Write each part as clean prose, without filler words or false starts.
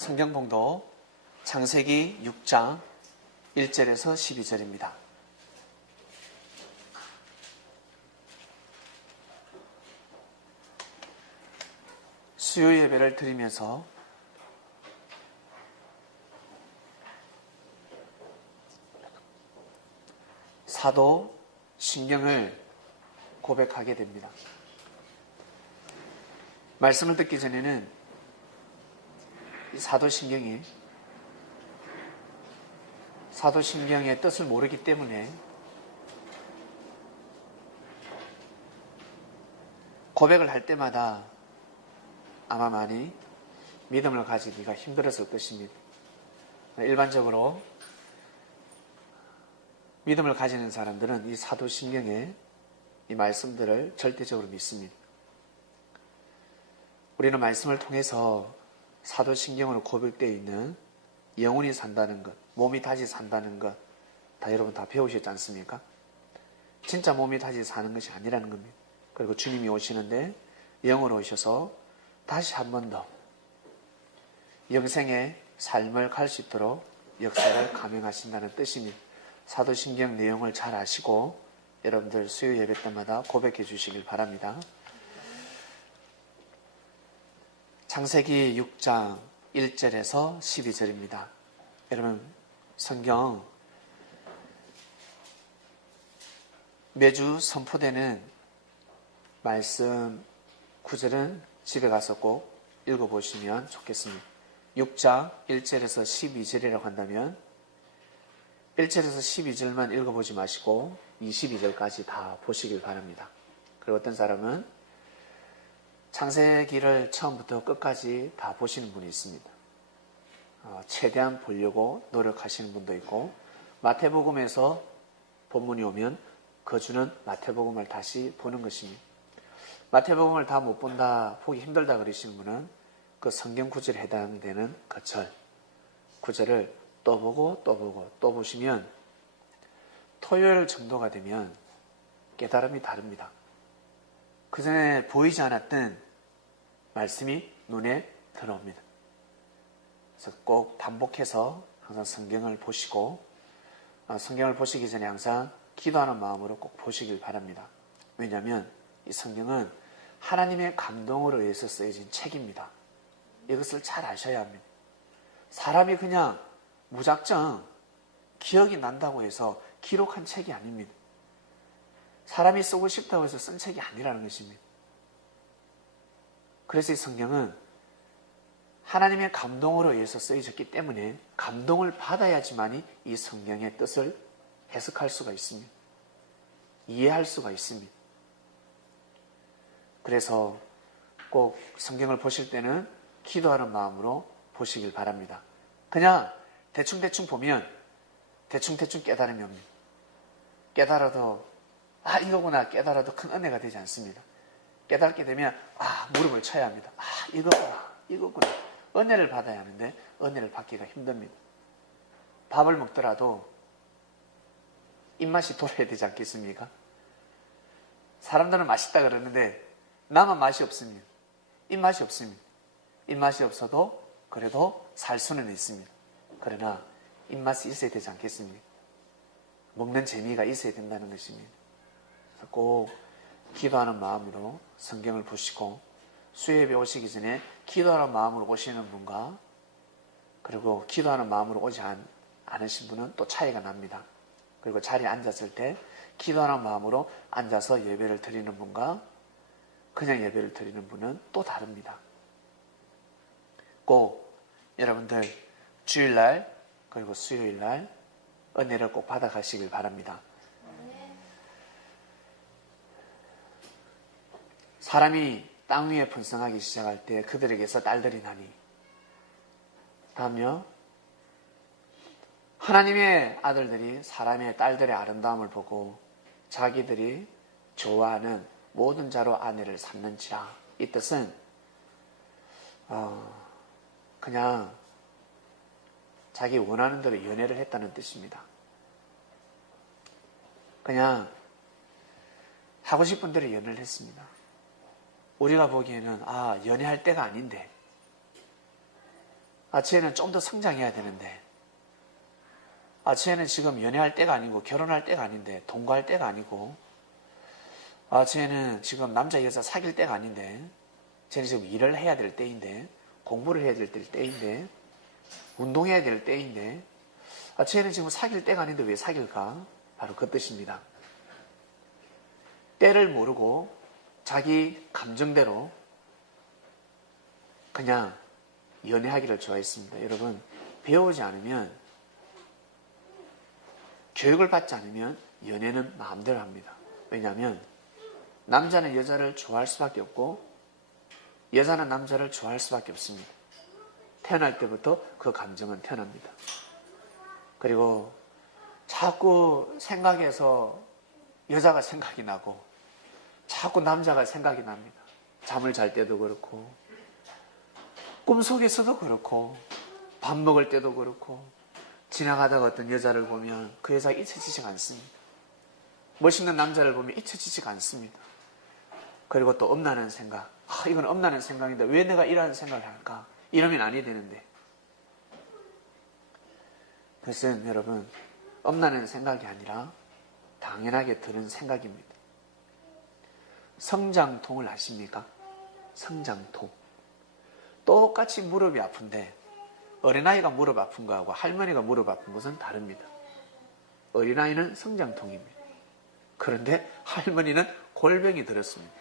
성경 봉독 창세기 6장 1절에서 12절입니다. 수요 예배를 드리면서 사도 신경을 고백하게 됩니다. 말씀을 듣기 전에는 이 사도신경의 뜻을 모르기 때문에 고백을 할 때마다 아마 많이 믿음을 가지기가 힘들었을 것입니다. 일반적으로 믿음을 가지는 사람들은 이 사도신경의 이 말씀들을 절대적으로 믿습니다. 우리는 말씀을 통해서 사도신경으로 고백되어 있는 영혼이 산다는 것, 몸이 다시 산다는 것, 다 여러분 다 배우셨지 않습니까? 진짜 몸이 다시 사는 것이 아니라는 겁니다. 그리고 주님이 오시는데 영으로 오셔서 다시 한 번 더 영생의 삶을 갈 수 있도록 역사를 감행하신다는 뜻입니다. 사도신경 내용을 잘 아시고 여러분들 수요 예배 때마다 고백해 주시길 바랍니다. 창세기 6장 1절에서 12절입니다. 여러분 성경 매주 선포되는 말씀 구절은 집에 가서 꼭 읽어보시면 좋겠습니다. 6장 1절에서 12절이라고 한다면 1절에서 12절만 읽어보지 마시고 22절까지 다 보시길 바랍니다. 그리고 어떤 사람은 창세기를 처음부터 끝까지 다 보시는 분이 있습니다. 최대한 보려고 노력하시는 분도 있고 마태복음에서 본문이 오면 그 주는 마태복음을 다시 보는 것입니다. 마태복음을 다 못 본다, 보기 힘들다 그러시는 분은 그 성경 구절에 해당되는 그 구절을 또 보고 또 보고 또 보시면 토요일 정도가 되면 깨달음이 다릅니다. 그 전에 보이지 않았던 말씀이 눈에 들어옵니다. 그래서 꼭 반복해서 항상 성경을 보시고 성경을 보시기 전에 항상 기도하는 마음으로 꼭 보시길 바랍니다. 왜냐하면 이 성경은 하나님의 감동으로 의해서 쓰여진 책입니다. 이것을 잘 아셔야 합니다. 사람이 그냥 무작정 기억이 난다고 해서 기록한 책이 아닙니다. 사람이 쓰고 싶다고 해서 쓴 책이 아니라는 것입니다. 그래서 이 성경은 하나님의 감동으로 의해서 쓰여졌기 때문에 감동을 받아야지만이 이 성경의 뜻을 해석할 수가 있습니다. 이해할 수가 있습니다. 그래서 꼭 성경을 보실 때는 기도하는 마음으로 보시길 바랍니다. 그냥 대충대충 보면 대충대충 깨달음이 옵니다. 깨달아도 이거구나 깨달아도 큰 은혜가 되지 않습니다. 깨닫게 되면 무릎을 쳐야 합니다. 이거구나 은혜를 받아야 하는데 은혜를 받기가 힘듭니다. 밥을 먹더라도 입맛이 돌아야 되지 않겠습니까? 사람들은 맛있다 그러는데 나만 맛이 없습니다. 입맛이 없습니다. 입맛이 없어도 그래도 살 수는 있습니다. 그러나 입맛이 있어야 되지 않겠습니까? 먹는 재미가 있어야 된다는 것입니다. 그래서 꼭 기도하는 마음으로 성경을 보시고 수요예배 오시기 전에 기도하는 마음으로 오시는 분과 그리고 기도하는 마음으로 오지 않으신 분은 또 차이가 납니다. 그리고 자리에 앉았을 때 기도하는 마음으로 앉아서 예배를 드리는 분과 그냥 예배를 드리는 분은 또 다릅니다. 꼭 여러분들 주일날 그리고 수요일날 은혜를 꼭 받아가시길 바랍니다. 사람이 땅 위에 번성하기 시작할 때 그들에게서 딸들이 나니 다음요 하나님의 아들들이 사람의 딸들의 아름다움을 보고 자기들이 좋아하는 모든 자로 아내를 삼는지라. 이 뜻은 그냥 자기 원하는 대로 연애를 했다는 뜻입니다. 그냥 하고 싶은 대로 연애를 했습니다. 우리가 보기에는 연애할 때가 아닌데 쟤는 좀 더 성장해야 되는데, 쟤는 지금 연애할 때가 아니고 결혼할 때가 아닌데, 동거할 때가 아니고, 쟤는 지금 남자 여자 사귈 때가 아닌데, 쟤는 지금 일을 해야 될 때인데, 공부를 해야 될 때인데, 운동해야 될 때인데, 쟤는 지금 사귈 때가 아닌데 왜 사귈까? 바로 그 뜻입니다. 때를 모르고 자기 감정대로 그냥 연애하기를 좋아했습니다. 여러분, 배우지 않으면, 교육을 받지 않으면 연애는 마음대로 합니다. 왜냐하면 남자는 여자를 좋아할 수밖에 없고 여자는 남자를 좋아할 수밖에 없습니다. 태어날 때부터 그 감정은 태어납니다. 그리고 자꾸 생각해서 여자가 생각이 나고 자꾸 남자가 생각이 납니다. 잠을 잘 때도 그렇고 꿈속에서도 그렇고 밥 먹을 때도 그렇고 지나가다가 어떤 여자를 보면 그 여자가 잊혀지지가 않습니다. 멋있는 남자를 보면 잊혀지지가 않습니다. 그리고 또 엄나는 생각, 이건 엄나는 생각인데 왜 내가 이런 생각을 할까? 이러면 아니 되는데. 그것은 여러분, 엄나는 생각이 아니라 당연하게 드는 생각입니다. 성장통을 아십니까? 성장통. 똑같이 무릎이 아픈데 어린아이가 무릎 아픈 거하고 할머니가 무릎 아픈 것은 다릅니다. 어린아이는 성장통입니다. 그런데 할머니는 골병이 들었습니다.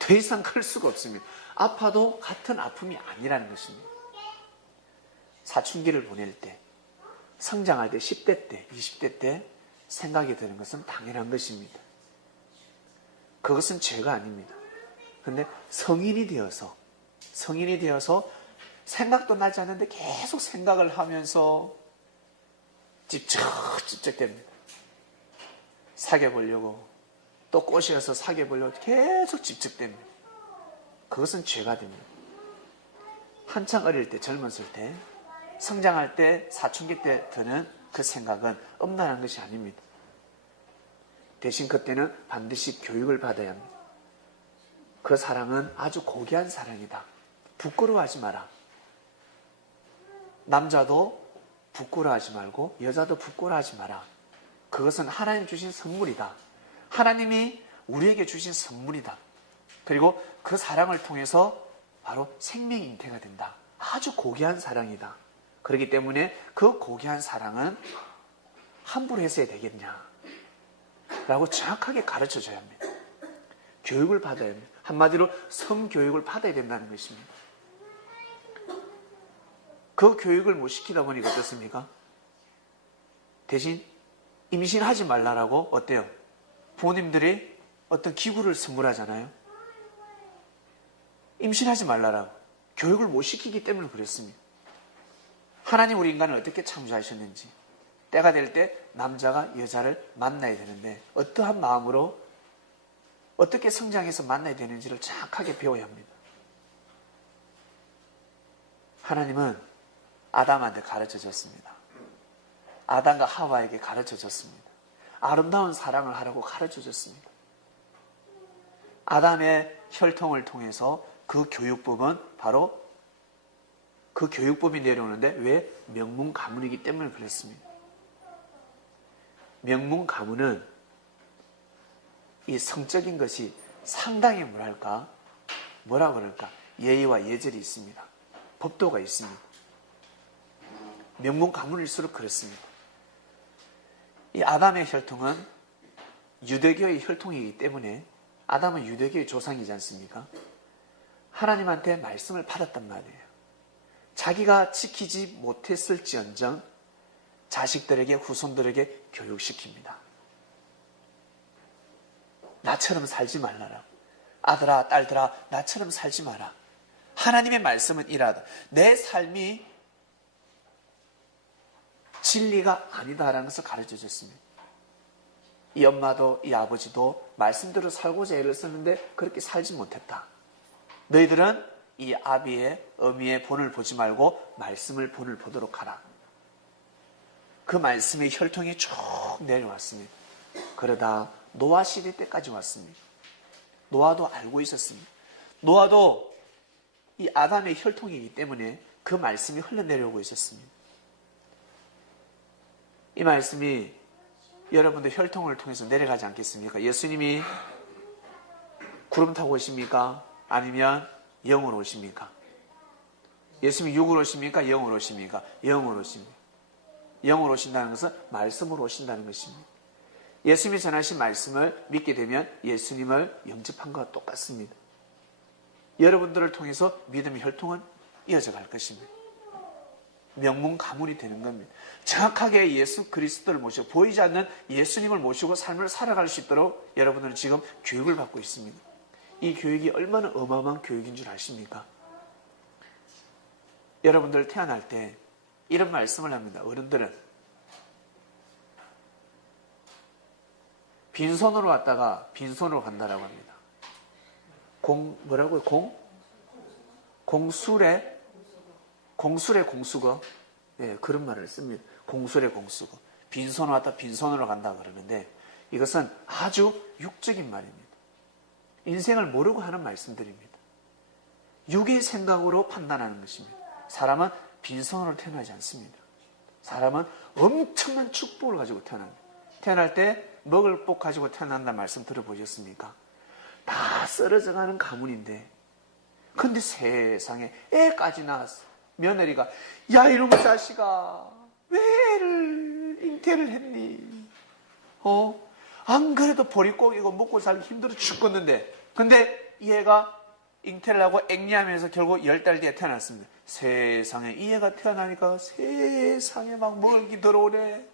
더 이상 클 수가 없습니다. 아파도 같은 아픔이 아니라는 것입니다. 사춘기를 보낼 때, 성장할 때 10대 때, 20대 때 생각이 드는 것은 당연한 것입니다. 그것은 죄가 아닙니다. 그런데 성인이 되어서 생각도 나지 않는데 계속 생각을 하면서 집착됩니다. 사귀어보려고 또 꼬시어서 사귀어보려고 계속 집착됩니다. 그것은 죄가 됩니다. 한창 어릴 때, 젊었을 때, 성장할 때, 사춘기 때 드는 그 생각은 엄란한 것이 아닙니다. 대신 그때는 반드시 교육을 받아야 합니다. 그 사랑은 아주 고귀한 사랑이다. 부끄러워하지 마라. 남자도 부끄러워하지 말고 여자도 부끄러워하지 마라. 그것은 하나님 주신 선물이다. 하나님이 우리에게 주신 선물이다. 그리고 그 사랑을 통해서 바로 생명 잉태가 된다. 아주 고귀한 사랑이다. 그렇기 때문에 그 고귀한 사랑은 함부로 했어야 되겠냐 라고 정확하게 가르쳐줘야 합니다. 교육을 받아야 합니다. 한마디로 성교육을 받아야 된다는 것입니다. 그 교육을 못 시키다 보니까 어떻습니까? 대신 임신하지 말라라고 어때요? 부모님들이 어떤 기구를 선물하잖아요. 임신하지 말라라고. 교육을 못 시키기 때문에 그랬습니다. 하나님 우리 인간을 어떻게 창조하셨는지, 때가 될 때 남자가 여자를 만나야 되는데 어떠한 마음으로 어떻게 성장해서 만나야 되는지를 정확하게 배워야 합니다. 하나님은 아담한테 가르쳐 줬습니다. 아담과 하와에게 가르쳐 줬습니다. 아름다운 사랑을 하라고 가르쳐 줬습니다. 아담의 혈통을 통해서 그 교육법은 바로 그 교육법이 내려오는데 왜? 명문 가문이기 때문에 그랬습니다. 명문 가문은 이 성적인 것이 상당히 뭐라 그럴까? 예의와 예절이 있습니다. 법도가 있습니다. 명문 가문일수록 그렇습니다. 이 아담의 혈통은 유대교의 혈통이기 때문에 아담은 유대교의 조상이지 않습니까? 하나님한테 말씀을 받았단 말이에요. 자기가 지키지 못했을지언정 자식들에게 후손들에게 교육시킵니다. 나처럼 살지 말라라. 아들아 딸들아 나처럼 살지 마라. 하나님의 말씀은 이러하다. 내 삶이 진리가 아니다라는 것을 가르쳐 줬습니다. 이 엄마도 이 아버지도 말씀대로 살고자 애를 썼는데 그렇게 살지 못했다. 너희들은 이 아비의 어미의 본을 보지 말고 말씀을 본을 보도록 하라. 그 말씀의 혈통이 쭉 내려왔습니다. 그러다 노아 시대 때까지 왔습니다. 노아도 알고 있었습니다. 노아도 이 아담의 혈통이기 때문에 그 말씀이 흘러내려오고 있었습니다. 이 말씀이 여러분들 혈통을 통해서 내려가지 않겠습니까? 예수님이 구름 타고 오십니까? 아니면 영으로 오십니까? 예수님이 육으로 오십니까? 영으로 오십니까? 영으로 오십니다. 영으로 오신다는 것은 말씀으로 오신다는 것입니다. 예수님이 전하신 말씀을 믿게 되면 예수님을 영접한 것과 똑같습니다. 여러분들을 통해서 믿음의 혈통은 이어져 갈 것입니다. 명문 가문이 되는 겁니다. 정확하게 예수 그리스도를 모시고 보이지 않는 예수님을 모시고 삶을 살아갈 수 있도록 여러분들은 지금 교육을 받고 있습니다. 이 교육이 얼마나 어마어마한 교육인 줄 아십니까? 여러분들 태어날 때 이런 말씀을 합니다. 어른들은 빈손으로 왔다가 빈손으로 간다라고 합니다. 뭐라고요? 공술의 공수거. 예, 그런 말을 씁니다. 공술의 공수거. 빈손으로 왔다 빈손으로 간다 그러는데 이것은 아주 육적인 말입니다. 인생을 모르고 하는 말씀들입니다. 육의 생각으로 판단하는 것입니다. 사람은 빈손으로 태어나지 않습니다. 사람은 엄청난 축복을 가지고 태어납니다. 태어날 때 먹을 복 가지고 태어난다는 말씀 들어보셨습니까? 다 썰어져가는 가문인데 근데 세상에 애까지 낳았어. 며느리가 야 이놈의 자식아 왜 애를 잉태를 했니? 안 그래도 보릿고기고 먹고 살기 힘들어 죽겠는데 근데 이 애가 잉태를 하고 앵리하면서 결국 10달 뒤에 태어났습니다. 세상에 이 애가 태어나니까 세상에 막 먹을기 들어오네.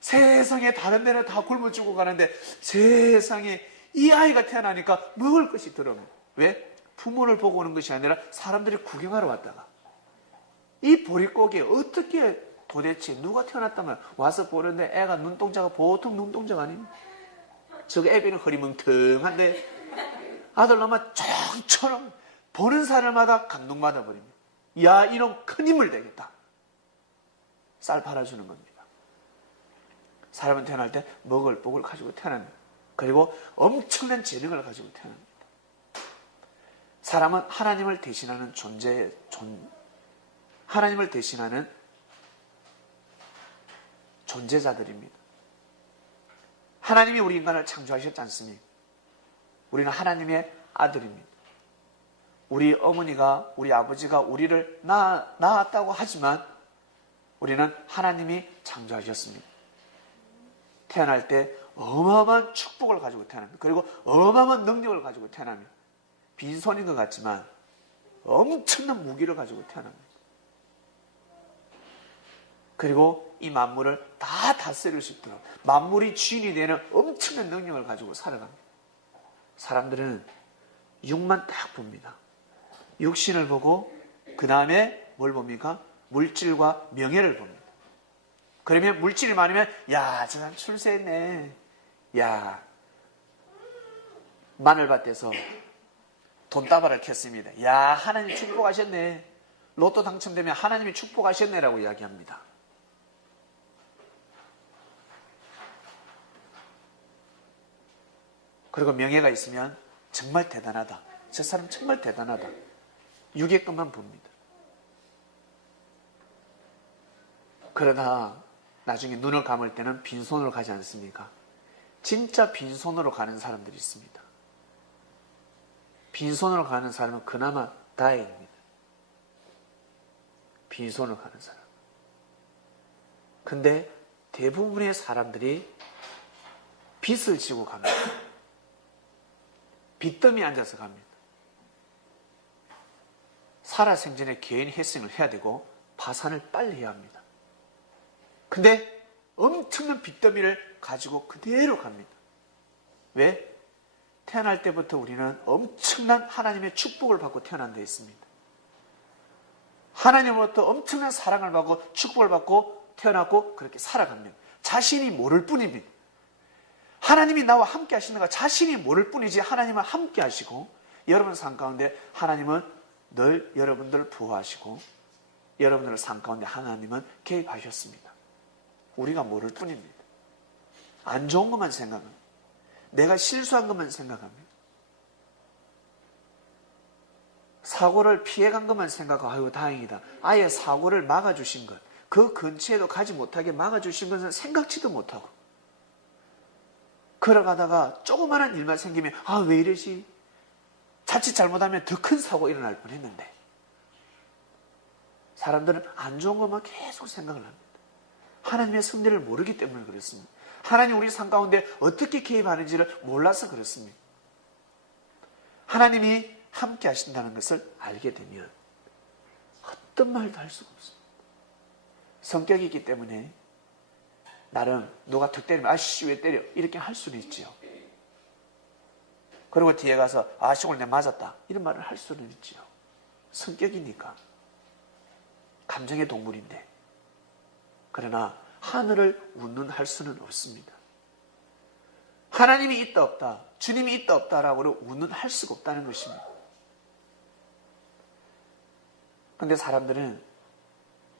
세상에 다른 데는 다 굶어 죽고 가는데 세상에 이 아이가 태어나니까 먹을 것이 들어옵니다. 왜? 부모를 보고 오는 것이 아니라 사람들이 구경하러 왔다가 이 보릿고기에 어떻게 도대체 누가 태어났다면 와서 보는데 애가 눈동자가 보통 눈동자가 아닙니다. 저거 애비는 허리 멍텅한데 아들놈은 정처럼 보는 사람마다 감동받아 버립니다. 야 이놈 큰 인물 되겠다. 쌀 팔아주는 겁니다. 사람은 태어날 때 먹을 복을 가지고 태어납니다. 그리고 엄청난 재능을 가지고 태어납니다. 사람은 하나님을 대신하는 하나님을 대신하는 존재자들입니다. 하나님이 우리 인간을 창조하셨지 않습니까? 우리는 하나님의 아들입니다. 우리 어머니가, 우리 아버지가 우리를 낳았다고 하지만 우리는 하나님이 창조하셨습니다. 태어날 때 어마어마한 축복을 가지고 태어납니다. 그리고 어마어마한 능력을 가지고 태어납니다. 빈손인 것 같지만 엄청난 무기를 가지고 태어납니다. 그리고 이 만물을 다 다스릴 수 있도록 만물이 주인이 되는 엄청난 능력을 가지고 살아갑니다. 사람들은 육만 딱 봅니다. 육신을 보고 그 다음에 뭘 봅니까? 물질과 명예를 봅니다. 그러면 물질이 많으면 야, 저 사람 출세했네. 야, 마늘밭에서 돈다발을 켰습니다. 야, 하나님 축복하셨네. 로또 당첨되면 하나님이 축복하셨네라고 이야기합니다. 그리고 명예가 있으면 정말 대단하다. 저 사람 정말 대단하다. 육의 것만 봅니다. 그러다 나중에 눈을 감을 때는 빈손으로 가지 않습니까? 진짜 빈손으로 가는 사람들이 있습니다. 빈손으로 가는 사람은 그나마 다행입니다. 빈손으로 가는 사람. 근데 대부분의 사람들이 빚을 지고 갑니다. 빚더미에 앉아서 갑니다. 살아생전에 개인 회생을 해야 되고 파산을 빨리 해야 합니다. 근데 엄청난 빚더미를 가지고 그대로 갑니다. 왜? 태어날 때부터 우리는 엄청난 하나님의 축복을 받고 태어난 데 있습니다. 하나님으로부터 엄청난 사랑을 받고 축복을 받고 태어났고 그렇게 살아갑니다. 자신이 모를 뿐입니다. 하나님이 나와 함께 하시는 거 자신이 모를 뿐이지 하나님은 함께 하시고 여러분 삶 가운데 하나님은 늘 여러분들을 보호하시고 여러분들의 삶 가운데 하나님은 개입하셨습니다. 우리가 모를 뿐입니다. 안 좋은 것만 생각합니다. 내가 실수한 것만 생각합니다. 사고를 피해간 것만 생각하고 아유 다행이다. 아예 사고를 막아주신 것, 그 근처에도 가지 못하게 막아주신 것은 생각지도 못하고 걸어가다가 조그마한 일만 생기면 아 왜 이러지? 자칫 잘못하면 더 큰 사고 일어날 뻔했는데 사람들은 안 좋은 것만 계속 생각을 합니다. 하나님의 섭리를 모르기 때문에 그렇습니다. 하나님 우리 삶 가운데 어떻게 개입하는지를 몰라서 그렇습니다. 하나님이 함께 하신다는 것을 알게 되면 어떤 말도 할 수가 없습니다. 성격이 있기 때문에 나름 누가 툭 때리면 아씨 왜 때려 이렇게 할 수는 있지요. 그리고 뒤에 가서 아씨 오늘 내가 맞았다 이런 말을 할 수는 있지요. 성격이니까 감정의 동물인데 그러나 하늘을 운운할 수는 없습니다. 하나님이 있다 없다 주님이 있다 없다라고 운운할 수가 없다는 것입니다. 그런데 사람들은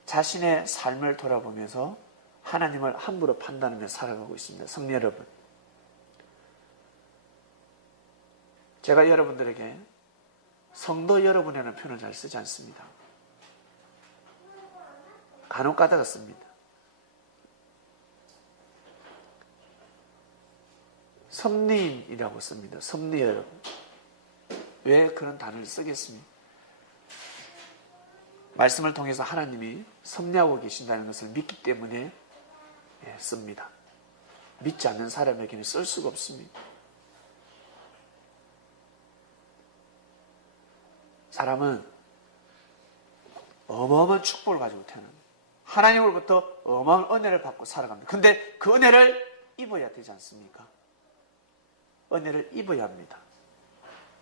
자신의 삶을 돌아보면서 하나님을 함부로 판단하며 살아가고 있습니다. 성도 여러분, 제가 여러분들에게 성도 여러분이라는 표현을 잘 쓰지 않습니다. 간혹 가다가 씁니다. 섭리인이라고 씁니다. 섭리 여러분. 왜 그런 단어를 쓰겠습니까? 말씀을 통해서 하나님이 섭리하고 계신다는 것을 믿기 때문에 씁니다. 믿지 않는 사람에게는 쓸 수가 없습니다. 사람은 어마어마한 축복을 가지고 태어납니다. 하나님으로부터 어마어마한 은혜를 받고 살아갑니다. 근데 그 은혜를 입어야 되지 않습니까? 은혜를 입어야 합니다.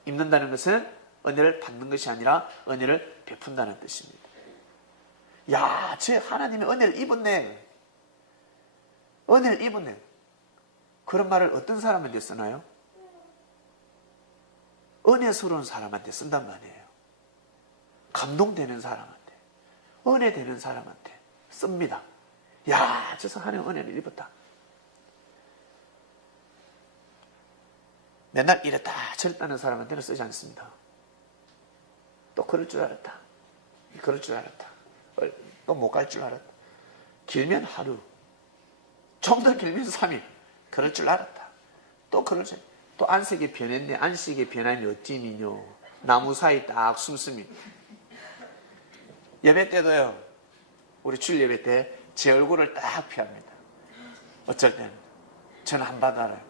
입는다는 것은 은혜를 받는 것이 아니라 은혜를 베푼다는 뜻입니다. 야, 쟤 하나님의 은혜를 입었네. 은혜를 입었네. 그런 말을 어떤 사람한테 쓰나요? 은혜스러운 사람한테 쓴단 말이에요. 감동되는 사람한테, 은혜 되는 사람한테 씁니다. 야, 저 하나님 은혜를 입었다. 맨날 이랬다 저랬다는 사람한테는 쓰지 않습니다. 또 그럴 줄 알았다. 그럴 줄 알았다. 또 못 갈 줄 알았다. 길면 하루, 좀 더 길면 3일. 그럴 줄 알았다. 또 그럴 줄, 또 안색이 변했네. 안식이 변하니 어찌미뇨. 나무 사이 딱 숨습니다. 예배 때도요. 우리 주일 예배 때 제 얼굴을 딱 피합니다. 어쩔 때는 저는 안 받아요.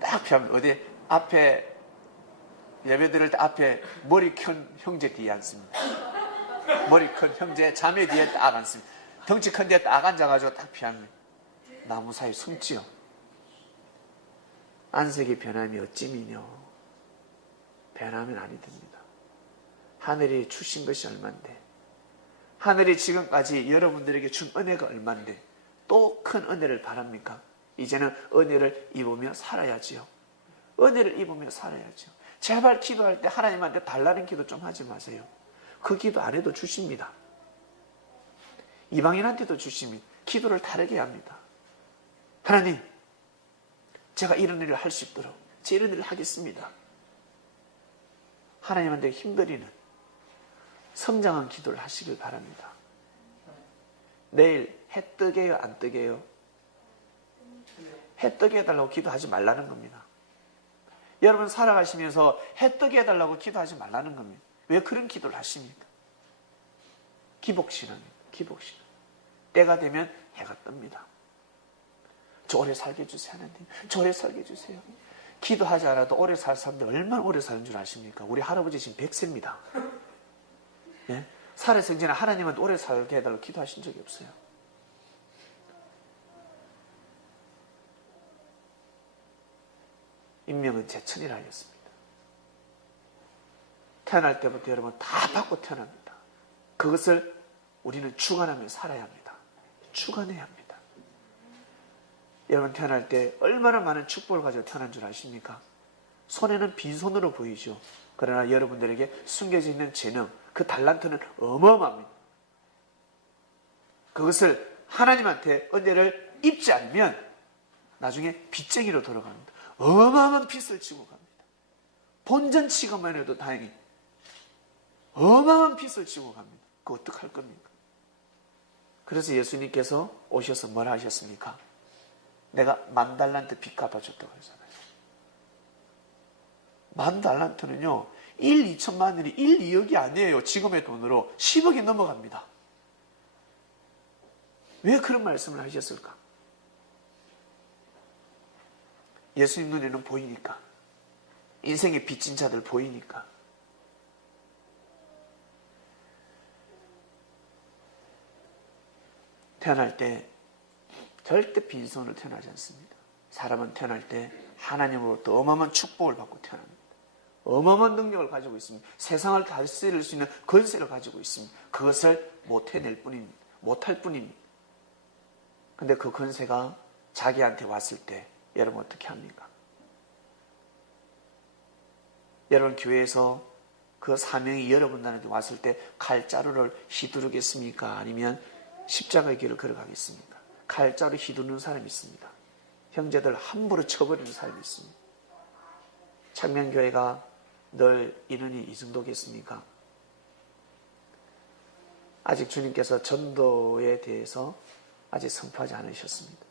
딱 피합니다. 어디 앞에 예배 드릴 때 앞에 머리 큰 형제 뒤에 앉습니다. 머리 큰 형제 자매 뒤에 딱 앉습니다. 덩치 큰 데 딱 앉아가지고 딱 피합니다. 나무 사이 숨지요. 안색이 변함이 어찌미뇨. 변하면 아니 됩니다. 하늘이 주신 것이 얼만데, 하늘이 지금까지 여러분들에게 준 은혜가 얼만데 또 큰 은혜를 바랍니까? 이제는 은혜를 입으며 살아야지요. 은혜를 입으며 살아야죠. 제발 기도할 때 하나님한테 달라는 기도 좀 하지 마세요. 그 기도 안 해도 주십니다. 이방인한테도 주십니다. 기도를 다르게 합니다. 하나님, 제가 이런 일을 할 수 있도록 제 이런 일을 하겠습니다. 하나님한테 힘들이는 성장한 기도를 하시길 바랍니다. 내일 해 뜨게요, 안 뜨게요? 해 뜨게 해달라고 기도하지 말라는 겁니다. 여러분 살아가시면서 해 뜨게 해달라고 기도하지 말라는 겁니다. 왜 그런 기도를 하십니까? 기복신앙입니다. 기복신앙. 때가 되면 해가 뜹니다. 저 오래 살게 해주세요, 하나님. 저 오래 살게 해주세요. 기도하지 않아도 오래 살 사람들 얼마나 오래 사는 줄 아십니까? 우리 할아버지 지금 100세입니다. 예? 살아생전에 하나님은 오래 살게 해달라고 기도하신 적이 없어요. 인명은 제천이라 하였습니다. 태어날 때부터 여러분 다 받고 태어납니다. 그것을 우리는 주관하며 살아야 합니다. 주관해야 합니다. 여러분 태어날 때 얼마나 많은 축복을 가지고 태어난 줄 아십니까? 손에는 빈손으로 보이죠. 그러나 여러분들에게 숨겨져 있는 재능, 그 달란트는 어마어마합니다. 그것을 하나님한테 은혜를 입지 않으면 나중에 빚쟁이로 돌아갑니다. 어마어마한 빚을 지고 갑니다. 본전 치고만 해도 다행히 어마어마한 빚을 지고 갑니다. 그거 어떡할 겁니까? 그래서 예수님께서 오셔서 뭐라 하셨습니까? 내가 10,000달란트 빚 갚아줬다고 하잖아요. 10,000달란트는요 1, 2천만 원이 1, 2억이 아니에요. 지금의 돈으로 10억이 넘어갑니다. 왜 그런 말씀을 하셨을까? 예수님 눈에는 보이니까. 인생의 빚진 자들 보이니까. 태어날 때 절대 빈손으로 태어나지 않습니다. 사람은 태어날 때 하나님으로부터 어마어마한 축복을 받고 태어납니다. 어마어마한 능력을 가지고 있습니다. 세상을 다스릴 수 있는 권세를 가지고 있습니다. 그것을 못 해낼 뿐입니다. 못할 뿐입니다. 근데 그 권세가 자기한테 왔을 때 여러분 어떻게 합니까? 여러분 교회에서 그 사명이 여러분들한테 왔을 때 칼자루를 휘두르겠습니까? 아니면 십자가의 길을 걸어가겠습니까? 칼자루 휘두르는 사람이 있습니다. 형제들 함부로 쳐버리는 사람이 있습니다. 창명교회가 늘 인원이 이 정도겠습니까? 아직 주님께서 전도에 대해서 아직 선포하지 않으셨습니다.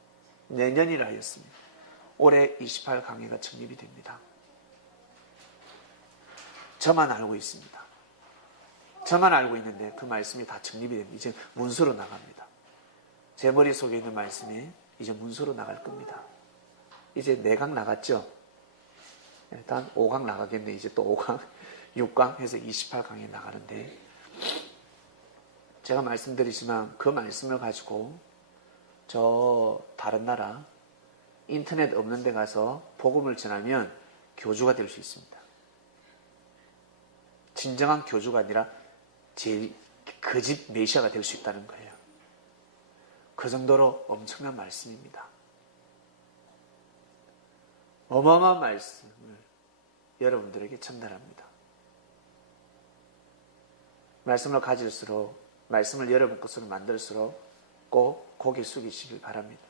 내년이라 하였습니다. 올해 28강회가成立이 됩니다. 저만 알고 있습니다. 저만 알고 있는데 그 말씀이 다成立이 됩니다. 이제 문서로 나갑니다. 제 머릿속에 있는 말씀이 이제 문서로 나갈 겁니다. 이제 4강 나갔죠? 일단 5강 나가겠네. 이제 또 5강, 6강 해서 28강에 나가는데 제가 말씀드리지만 그 말씀을 가지고 저 다른 나라 인터넷 없는 데 가서 복음을 전하면 교주가 될 수 있습니다. 진정한 교주가 아니라 제일 거짓 메시아가 될 수 있다는 거예요. 그 정도로 엄청난 말씀입니다. 어마어마한 말씀을 여러분들에게 전달합니다. 말씀을 가질수록, 말씀을 여러분 것으로 만들수록 꼭 고개 숙이시길 바랍니다.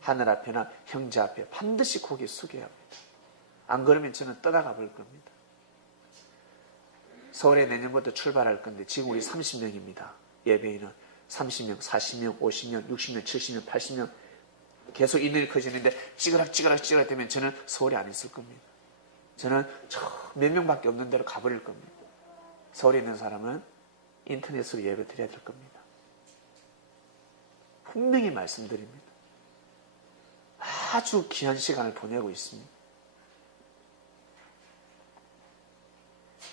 하늘 앞에나 형제 앞에 반드시 고개 숙여야 합니다. 안 그러면 저는 떠나가 볼 겁니다. 서울에 내년부터 출발할 건데 지금 우리 30명입니다. 예배인은 30명, 40명, 50명, 60명, 70명, 80명 계속 인원이 커지는데 찌그락 되면 저는 서울에 안 있을 겁니다. 저는 몇 명밖에 없는 데로 가버릴 겁니다. 서울에 있는 사람은 인터넷으로 예배 드려야 될 겁니다. 분명히 말씀드립니다. 아주 귀한 시간을 보내고 있습니다.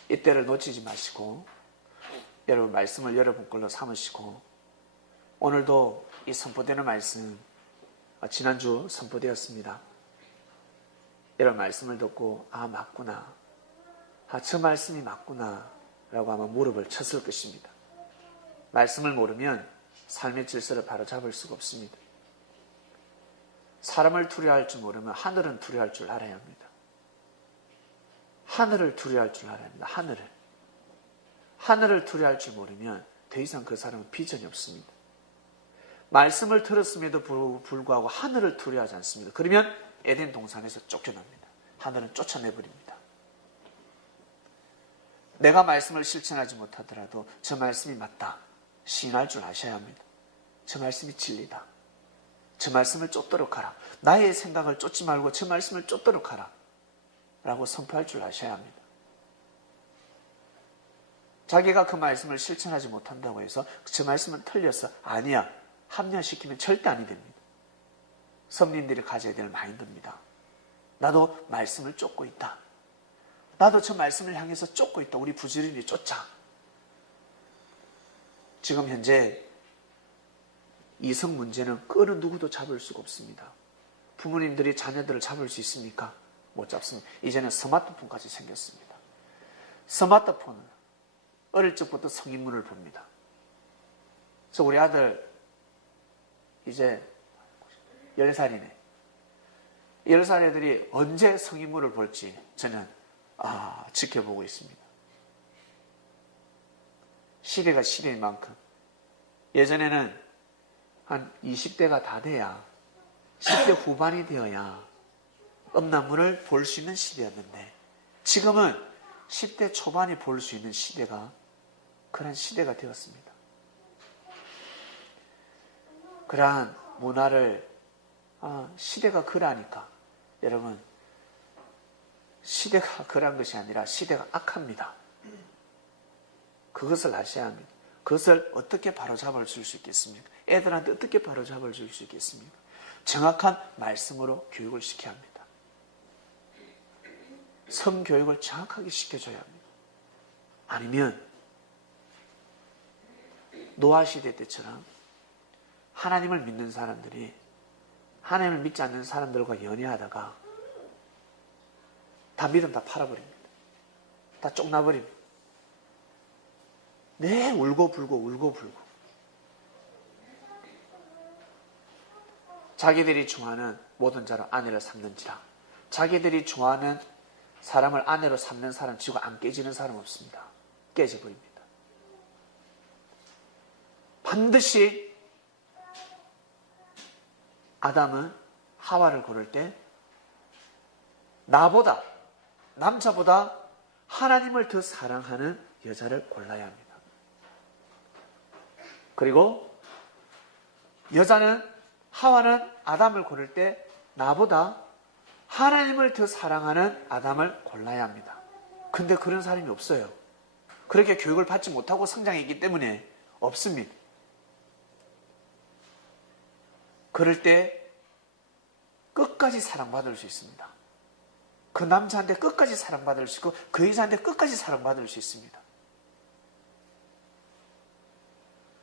이때를 놓치지 마시고 여러분 말씀을 여러분 걸로 삼으시고 오늘도 이 선포되는 말씀 지난주 선포되었습니다. 여러분 말씀을 듣고 아 맞구나. 저 말씀이 맞구나 라고 아마 무릎을 쳤을 것입니다. 말씀을 모르면 삶의 질서를 바로잡을 수가 없습니다. 사람을 두려워할 줄 모르면 하늘은 두려워할 줄 알아야 합니다. 하늘을 두려워할 줄 알아야 합니다. 하늘을 두려워할 줄 모르면 더 이상 그 사람은 비전이 없습니다. 말씀을 들었음에도 불구하고 하늘을 두려워하지 않습니다. 그러면 에덴 동산에서 쫓겨납니다. 하늘은 쫓아내버립니다. 내가 말씀을 실천하지 못하더라도 저 말씀이 맞다. 시인할 줄 아셔야 합니다. 저 말씀이 진리다. 저 말씀을 쫓도록 하라. 나의 생각을 쫓지 말고 저 말씀을 쫓도록 하라. 라고 선포할 줄 아셔야 합니다. 자기가 그 말씀을 실천하지 못한다고 해서 저 말씀은 틀려서 아니야. 합리화시키면 절대 아니 됩니다. 성민들이 가져야 될 마인드입니다. 나도 말씀을 쫓고 있다. 나도 저 말씀을 향해서 쫓고 있다. 우리 부지런히 쫓자. 지금 현재 이성 문제는 그 어느 누구도 잡을 수가 없습니다. 부모님들이 자녀들을 잡을 수 있습니까? 못 잡습니다. 이제는 스마트폰까지 생겼습니다. 스마트폰은 어릴 적부터 성인물을 봅니다. 그래서 우리 아들 이제 10살이네. 10살 애들이 언제 성인물을 볼지 저는 지켜보고 있습니다. 시대가 시대인 만큼 예전에는 한 20대가 다 돼야 10대 후반이 되어야 음란물을 볼 수 있는 시대였는데 지금은 10대 초반이 볼 수 있는 시대가 그런 시대가 되었습니다. 그러한 문화를 시대가 그러하니까 여러분 시대가 그러한 것이 아니라 시대가 악합니다. 그것을 아셔야 합니다. 그것을 어떻게 바로잡아 줄 수 있겠습니까? 애들한테 어떻게 바로잡아 줄 수 있겠습니까? 정확한 말씀으로 교육을 시켜야 합니다. 성교육을 정확하게 시켜줘야 합니다. 아니면 노아시대 때처럼 하나님을 믿는 사람들이 하나님을 믿지 않는 사람들과 연애하다가 다 믿음 다 팔아버립니다. 다 쪽나버립니다. 네, 울고불고 울고불고. 자기들이 좋아하는 모든 자로 아내를 삼는지라. 자기들이 좋아하는 사람을 아내로 삼는 사람 치고 안 깨지는 사람 없습니다. 깨져버립니다. 반드시 아담은 하와를 고를 때 나보다, 남자보다 하나님을 더 사랑하는 여자를 골라야 합니다. 그리고 하와는 아담을 고를 때 나보다 하나님을 더 사랑하는 아담을 골라야 합니다. 근데 그런 사람이 없어요. 그렇게 교육을 받지 못하고 성장했기 때문에 없습니다. 그럴 때 끝까지 사랑받을 수 있습니다. 그 남자한테 끝까지 사랑받을 수 있고 그 여자한테 끝까지 사랑받을 수 있습니다.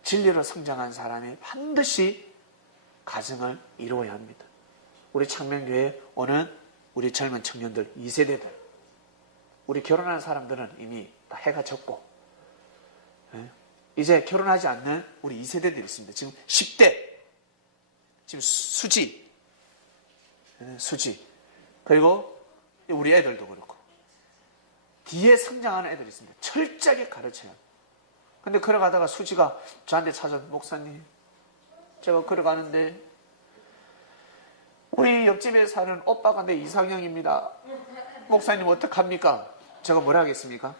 진리로 성장한 사람이 반드시 가정을 이루어야 합니다. 우리 창명교회에 오는 우리 젊은 청년들 2세대들, 우리 결혼한 사람들은 이미 다 해가 졌고 이제 결혼하지 않는 우리 2세대들이 있습니다. 지금 10대, 지금 수지, 그리고 우리 애들도 그렇고 뒤에 성장하는 애들이 있습니다. 철저하게 가르쳐야 합니다. 근데 걸어가다가 수지가 저한테 찾아서 목사님 제가 걸어가는데 우리 옆집에 사는 오빠가 내 이상형입니다. 목사님 어떡합니까? 제가 뭐라 하겠습니까?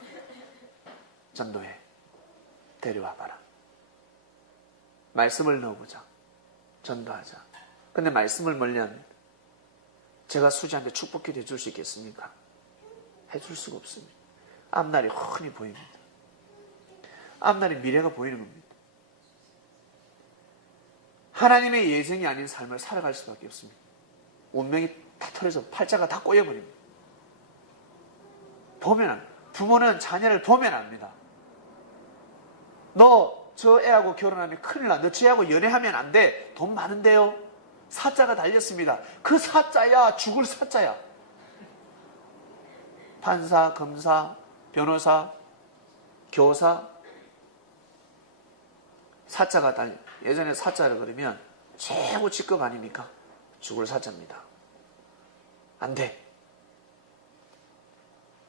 전도해. 데려와 봐라. 말씀을 넣어보자. 전도하자. 근데 말씀을 멀리합니다. 제가 수지한테 축복기도 해줄 수 있겠습니까? 해줄 수가 없습니다. 앞날이 훤히 보입니다. 앞날에 미래가 보이는 겁니다. 하나님의 예정이 아닌 삶을 살아갈 수밖에 없습니다. 운명이 다 털어져 팔자가 다 꼬여버립니다. 부모는 자녀를 보면 압니다. 너 저 애하고 결혼하면 큰일 나. 너 저 애하고 연애하면 안 돼. 돈 많은데요. 사자가 달렸습니다. 그 사자야 죽을 사자야. 판사, 검사, 변호사, 교사 사자가 달려. 예전에 사자를 그러면 최고 직급 아닙니까? 죽을 사자입니다. 안 돼.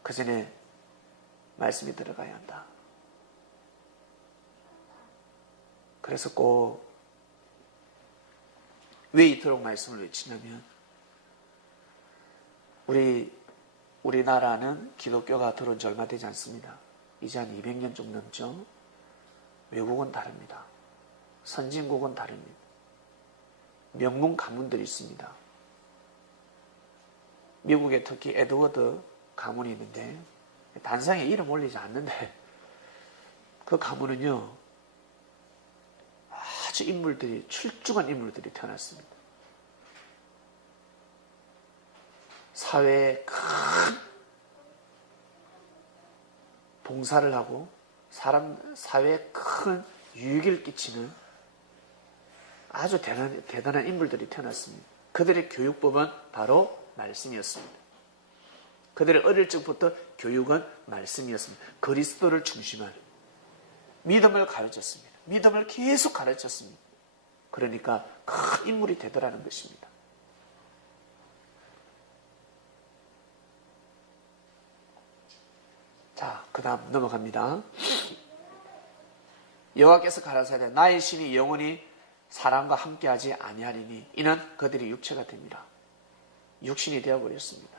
그 전에 말씀이 들어가야 한다. 그래서 꼭 왜 이토록 말씀을 외치냐면 우리나라는 기독교가 들어온 지 얼마 되지 않습니다. 이제 한 200년 좀 넘죠. 외국은 다릅니다. 선진국은 다릅니다. 명문 가문들이 있습니다. 미국에 특히 에드워드 가문이 있는데 단상에 이름 올리지 않는데 그 가문은요 아주 출중한 인물들이 태어났습니다. 사회에 큰 봉사를 하고 사회에 큰 유익을 끼치는 아주 대단한 인물들이 태어났습니다. 그들의 교육법은 바로 말씀이었습니다. 그들의 어릴 적부터 교육은 말씀이었습니다. 그리스도를 중심한 믿음을 가르쳤습니다. 믿음을 계속 가르쳤습니다. 그러니까 큰 인물이 되더라는 것입니다. 자, 그 다음 넘어갑니다. 여호와께서 가라사대 나의 신이 영원히 사람과 함께하지 아니하리니 이는 그들이 육체가 됩니다. 육신이 되어버렸습니다.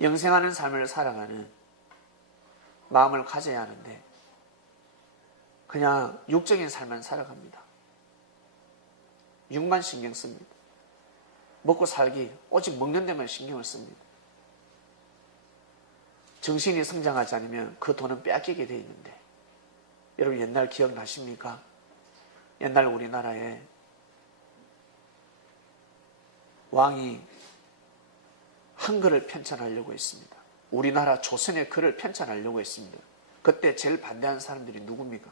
영생하는 삶을 살아가는 마음을 가져야 하는데 그냥 육적인 삶만 살아갑니다. 육만 신경 씁니다. 먹고 살기 오직 먹는 데만 신경을 씁니다. 정신이 성장하지 않으면 그 돈은 빼앗기게 돼 있는데 여러분 옛날 기억나십니까? 옛날 우리나라에 왕이 한글을 편찬하려고 했습니다. 우리나라 조선의 글을 편찬하려고 했습니다. 그때 제일 반대한 사람들이 누굽니까?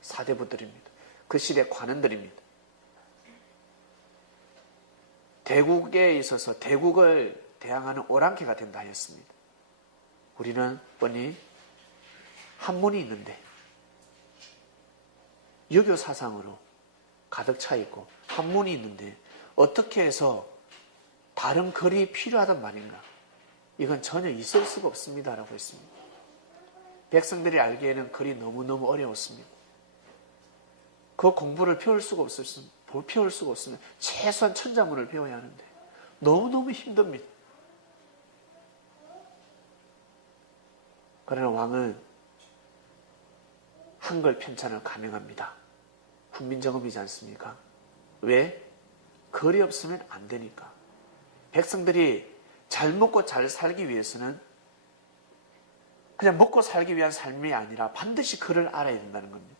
사대부들입니다. 그 시대 관원들입니다. 대국에 있어서 대국을 대항하는 오랑캐가 된다 하였습니다. 우리는 뻔히 한문이 있는데 유교 사상으로 가득 차 있고 한문이 있는데 어떻게 해서 다른 글이 필요하단 말인가? 이건 전혀 있을 수가 없습니다라고 했습니다. 백성들이 알기에는 글이 너무너무 어려웠습니다. 그 공부를 배울 수가 없었습니다. 배울 수가 없으면 최소한 천자문을 배워야 하는데 너무너무 힘듭니다. 그러나 왕은 한글 편찬을 감행합니다. 훈민정음이지 않습니까? 왜? 글이 없으면 안 되니까. 백성들이 잘 먹고 잘 살기 위해서는 그냥 먹고 살기 위한 삶이 아니라 반드시 글을 알아야 된다는 겁니다.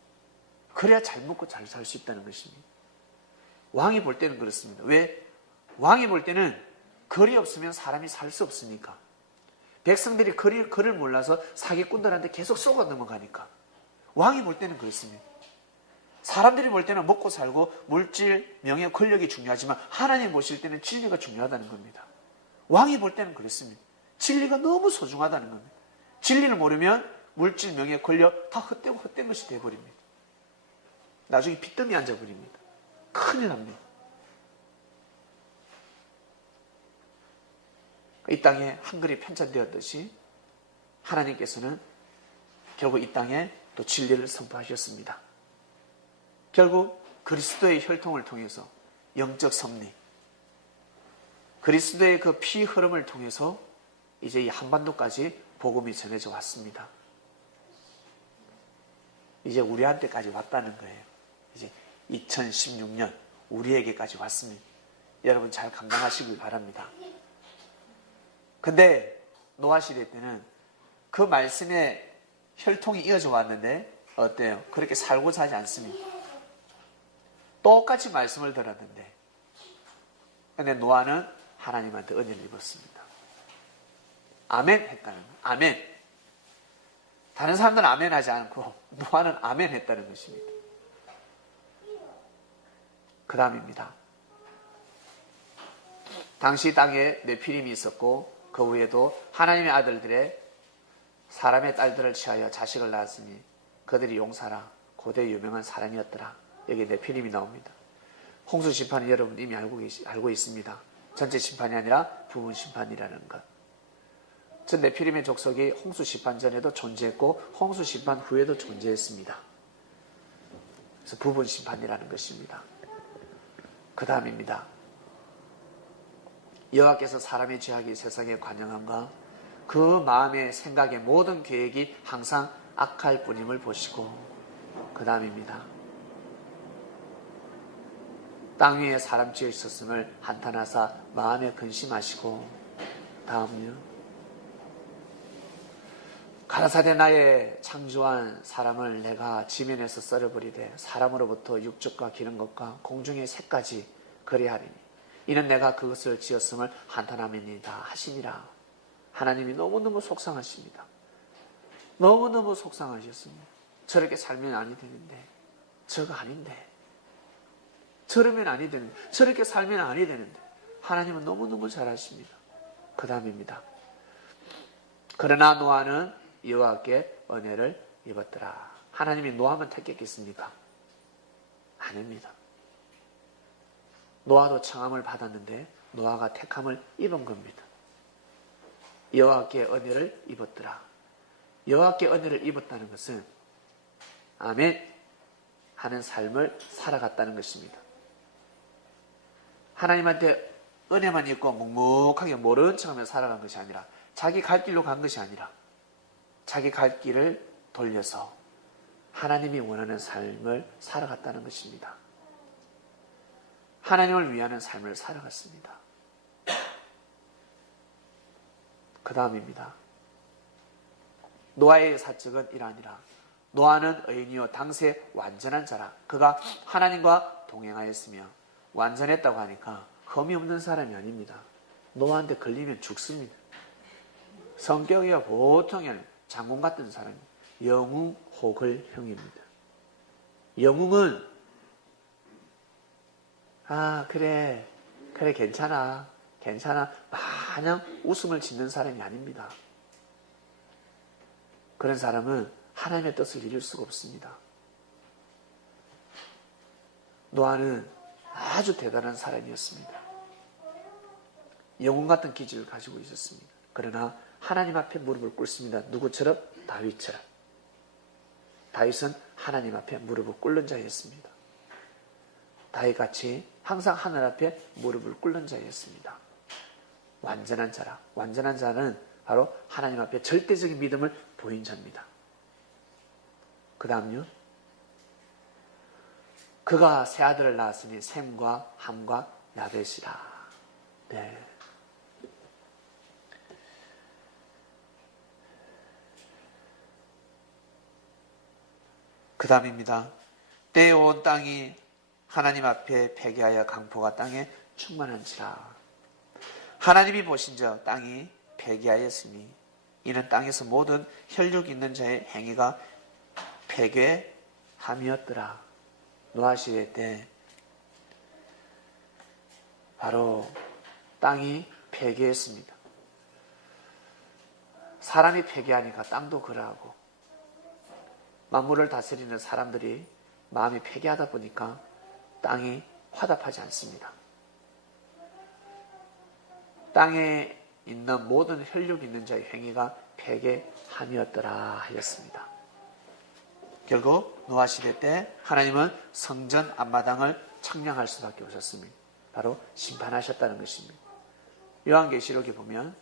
그래야 잘 먹고 잘 살 수 있다는 것입니다. 왕이 볼 때는 그렇습니다. 왜? 왕이 볼 때는 글이 없으면 사람이 살 수 없으니까. 백성들이 글을 몰라서 사기꾼들한테 계속 쏘고 넘어가니까. 왕이 볼 때는 그렇습니다. 사람들이 볼 때는 먹고 살고 물질, 명예, 권력이 중요하지만 하나님 보실 때는 진리가 중요하다는 겁니다. 왕이 볼 때는 그렇습니다. 진리가 너무 소중하다는 겁니다. 진리를 모르면 물질, 명예, 권력 다 헛된 것이 되어버립니다. 나중에 빚더미 앉아버립니다. 큰일 납니다. 이 땅에 한글이 편찬되었듯이 하나님께서는 결국 이 땅에 또 진리를 선포하셨습니다. 결국 그리스도의 혈통을 통해서 영적 섭리, 그리스도의 그 피 흐름을 통해서 이제 이 한반도까지 복음이 전해져 왔습니다. 이제 우리한테까지 왔다는 거예요. 이제 2016년 우리에게까지 왔습니다. 여러분 잘 감당하시길 바랍니다. 근데 노아 시대 때는 그 말씀의 혈통이 이어져 왔는데 어때요? 그렇게 살고자 하지 않습니다. 똑같이 말씀을 들었는데 근데 노아는 하나님한테 은혜를 입었습니다. 아멘 했다는 거예요. 아멘. 다른 사람들은 아멘 하지 않고 노아는 아멘 했다는 것입니다. 그 다음입니다. 당시 땅에 네피림이 있었고 그 후에도 하나님의 아들들의 사람의 딸들을 취하여 자식을 낳았으니 그들이 용사라 고대 유명한 사람이었더라. 여기 네피림이 나옵니다. 홍수 심판은 여러분 이미 알고 있습니다. 전체 심판이 아니라 부분 심판이라는 것. 저 네피림의 족속이 홍수 심판 전에도 존재했고 홍수 심판 후에도 존재했습니다. 그래서 부분 심판이라는 것입니다. 그 다음입니다. 여호와께서 사람의 죄악이 세상에 관영함과 그 마음의 생각의 모든 계획이 항상 악할 뿐임을 보시고 그 다음입니다. 땅 위에 사람 지어 있었음을 한탄하사 마음에 근심하시고 다음은요. 가라사대 나의 창조한 사람을 내가 지면에서 썰어버리되 사람으로부터 육적과 기른 것과 공중의 새까지 그리하리니 이는 내가 그것을 지었음을 한탄하면이다 하시니라. 하나님이 너무너무 속상하십니다. 너무너무 속상하셨습니다. 저렇게 살면 아니 되는데 저거 아닌데 저러면 아니 되는데 저렇게 살면 아니 되는데 하나님은 너무너무 잘하십니다. 그 다음입니다. 그러나 노아는 여호와께 은혜를 입었더라. 하나님이 노아만 택했겠습니까? 아닙니다. 노아도 청함을 받았는데 노아가 택함을 입은 겁니다. 여호와께 은혜를 입었더라. 여호와께 은혜를 입었다는 것은 아멘 하는 삶을 살아갔다는 것입니다. 하나님한테 은혜만 있고 묵묵하게 모르는 척하며 살아간 것이 아니라 자기 갈 길로 간 것이 아니라 자기 갈 길을 돌려서 하나님이 원하는 삶을 살아갔다는 것입니다. 하나님을 위하는 삶을 살아갔습니다. 그 다음입니다. 노아의 사적은 이러하니라. 노아는 의인이요 당시에 완전한 자라. 그가 하나님과 동행하였으며 완전했다고 하니까 흠이 없는 사람이 아닙니다. 노아한테 걸리면 죽습니다. 성격이야 보통이 아니라 장군 같은 사람입니다. 영웅호걸형입니다. 영웅은 그래 괜찮아 마냥 웃음을 짓는 사람이 아닙니다. 그런 사람은 하나님의 뜻을 이룰 수가 없습니다. 노아는 아주 대단한 사람이었습니다. 영웅 같은 기질을 가지고 있었습니다. 그러나 하나님 앞에 무릎을 꿇습니다. 누구처럼? 다윗처럼. 다윗은 하나님 앞에 무릎을 꿇는 자였습니다. 다윗같이 항상 하늘 앞에 무릎을 꿇는 자였습니다. 완전한 자라. 완전한 자는 바로 하나님 앞에 절대적인 믿음을 보인 자입니다. 그 다음요. 그가 세 아들을 낳았으니 셈과 함과 야벳이라. 네. 그 다음입니다. 때에 온 땅이 하나님 앞에 패기하여 강포가 땅에 충만한지라. 하나님이 보신즉 땅이 패기하였으니 이는 땅에서 모든 혈육 있는 자의 행위가 패괴함이었더라. 노아 시대 때 바로 땅이 패괴했습니다. 사람이 패괴하니까 땅도 그러하고 만물을 다스리는 사람들이 마음이 패괴하다 보니까 땅이 화답하지 않습니다. 땅에 있는 모든 혈육 있는 자의 행위가 패괴함이었더라 하였습니다. 결국 노아 시대 때 하나님은 성전 앞마당을 청량할 수밖에 없었습니다. 바로 심판하셨다는 것입니다. 요한계시록에 보면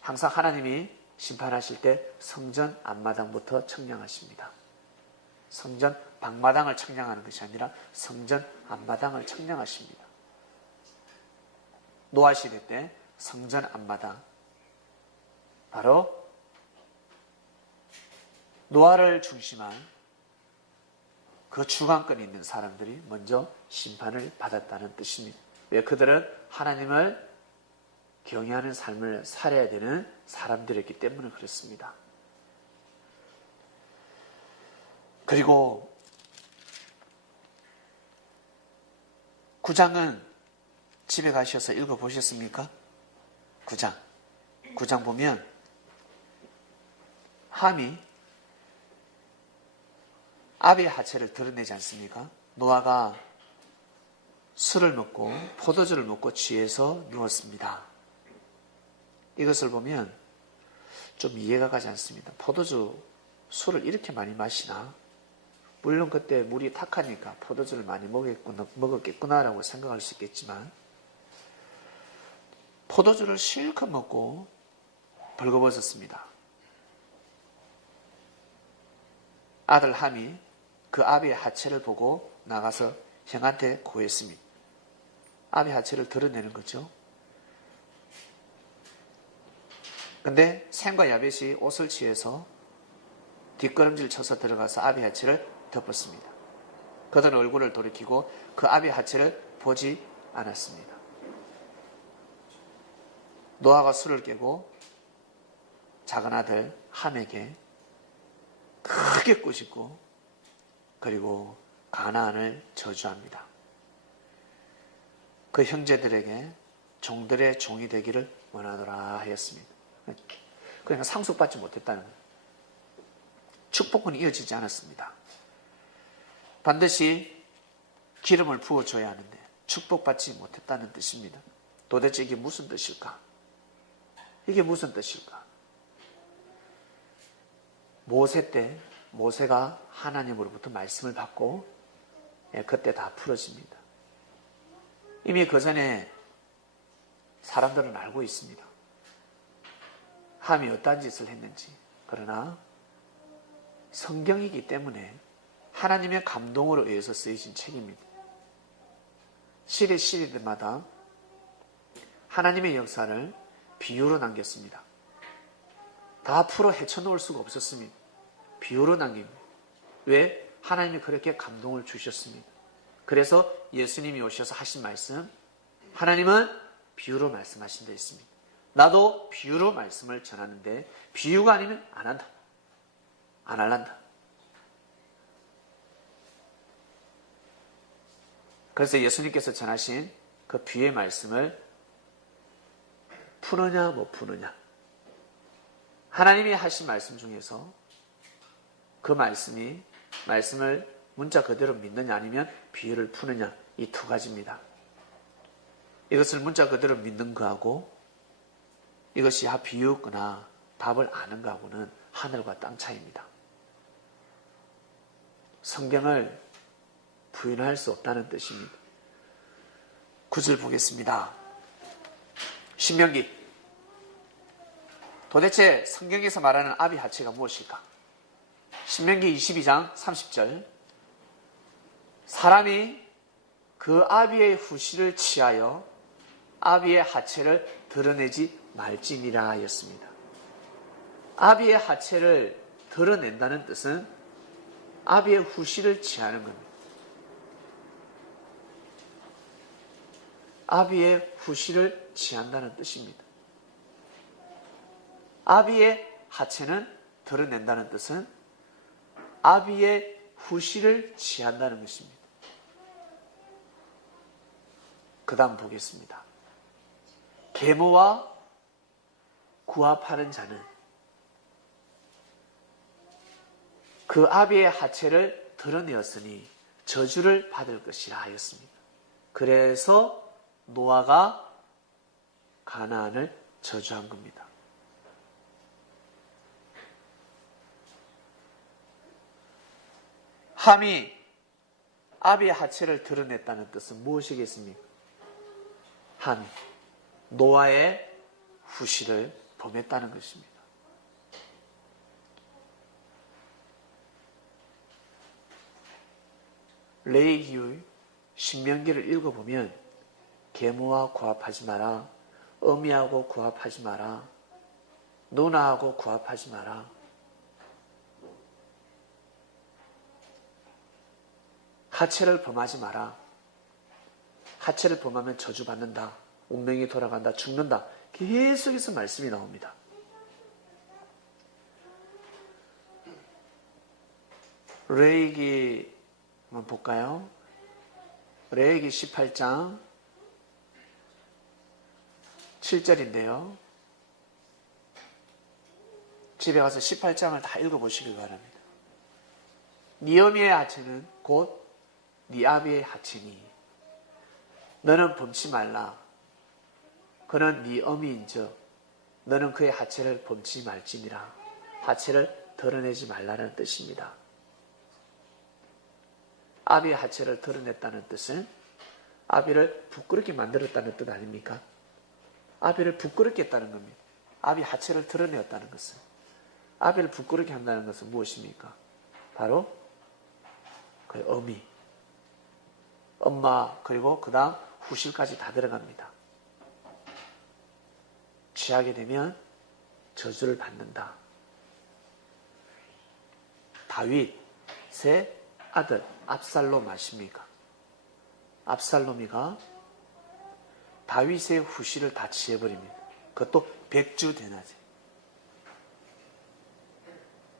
항상 하나님이 심판하실 때 성전 앞마당부터 청량하십니다. 성전 밖마당을 청량하는 것이 아니라 성전 앞마당을 청량하십니다. 노아 시대 때 성전 앞마당, 바로 노아를 중심한 그 주관권이 있는 사람들이 먼저 심판을 받았다는 뜻입니다. 왜? 그들은 하나님을 경외하는 삶을 살아야 되는 사람들이었기 때문에 그렇습니다. 그리고 9장은 집에 가셔서 읽어보셨습니까? 9장 보면 함이 아비의 하체를 드러내지 않습니까? 노아가 술을 먹고 포도주를 먹고 취해서 누웠습니다. 이것을 보면 좀 이해가 가지 않습니다. 포도주, 술을 이렇게 많이 마시나? 물론 그때 물이 탁하니까 포도주를 많이 먹었겠구나라고 생각할 수 있겠지만 포도주를 실컷 먹고 벌거벗었습니다. 아들 함이 그 아비의 하체를 보고 나가서 형한테 고했습니다. 아비의 하체를 드러내는 거죠. 근데 셈과 야벳이 옷을 취해서 뒷걸음질 쳐서 들어가서 아비의 하체를 덮었습니다. 그들은 얼굴을 돌이키고 그 아비의 하체를 보지 않았습니다. 노아가 술을 깨고 작은 아들 함에게 크게 꾸짖고 그리고 가나안을 저주합니다. 그 형제들에게 종들의 종이 되기를 원하노라 하였습니다. 그러니까 상속받지 못했다는 거예요. 축복은 이어지지 않았습니다. 반드시 기름을 부어줘야 하는데 축복받지 못했다는 뜻입니다. 도대체 이게 무슨 뜻일까? 이게 무슨 뜻일까? 모세 때 모세가 하나님으로부터 말씀을 받고 그때 다 풀어집니다. 이미 그 전에 사람들은 알고 있습니다. 함이 어떠한 짓을 했는지. 그러나 성경이기 때문에 하나님의 감동으로 의해서 쓰여진 책입니다. 시대마다 하나님의 역사를 비유로 남겼습니다. 다 풀어 헤쳐놓을 수가 없었습니다. 비유로 남깁니다. 왜? 하나님이 그렇게 감동을 주셨습니다. 그래서 예수님이 오셔서 하신 말씀, 하나님은 비유로 말씀하신 데 있습니다. 나도 비유로 말씀을 전하는데 비유가 아니면 안 한다. 안 할란다. 그래서 예수님께서 전하신 그 비유의 말씀을 푸느냐 못 푸느냐. 하나님이 하신 말씀 중에서 그 말씀을 문자 그대로 믿느냐 아니면 비유를 푸느냐, 이 두 가지입니다. 이것을 문자 그대로 믿는 거하고 이것이 비유였거나 답을 아는 거하고는 하늘과 땅 차이입니다. 성경을 부인할 수 없다는 뜻입니다. 9절 보겠습니다. 신명기. 도대체 성경에서 말하는 아비 하체가 무엇일까? 신명기 22장 30절. 사람이 그 아비의 후시를 취하여 아비의 하체를 드러내지 말지니라 하였습니다. 아비의 하체를 드러낸다는 뜻은 아비의 후시를 취하는 겁니다. 아비의 후시를 취한다는 뜻입니다. 아비의 하체는 드러낸다는 뜻은 아비의 후시를 취한다는 것입니다. 그 다음 보겠습니다. 계모와 구합하는 자는 그 아비의 하체를 드러내었으니 저주를 받을 것이라 하였습니다. 그래서 노아가 가나안을 저주한 겁니다. 함이 아비의 하체를 드러냈다는 뜻은 무엇이겠습니까? 함이 노아의 후시를 범했다는 것입니다. 레위기의 신명기를 읽어보면 계모와 구합하지 마라, 어미하고 구합하지 마라, 누나하고 구합하지 마라, 하체를 범하지 마라, 하체를 범하면 저주받는다, 운명이 돌아간다, 죽는다, 계속해서 말씀이 나옵니다. 레위기 한번 볼까요? 레위기 18장 7절인데요. 집에 가서 18장을 다 읽어보시길 바랍니다. 네 어미의 하체는 곧 네 아비의 하체니 너는 범치 말라. 그는 네 어미인즉 너는 그의 하체를 범치 말지니라. 하체를 드러내지 말라는 뜻입니다. 아비의 하체를 드러냈다는 뜻은 아비를 부끄럽게 만들었다는 뜻 아닙니까? 아비를 부끄럽게 했다는 겁니다. 아비 하체를 드러내었다는 것은. 아비를 부끄럽게 한다는 것은 무엇입니까? 바로 그 어미, 엄마, 그리고 그 다음 후실까지 다 들어갑니다. 취하게 되면 저주를 받는다. 다윗의 아들 압살롬 아십니까? 압살롬이가 다윗의 후시를 다 취해버립니다. 그것도 백주 대낮에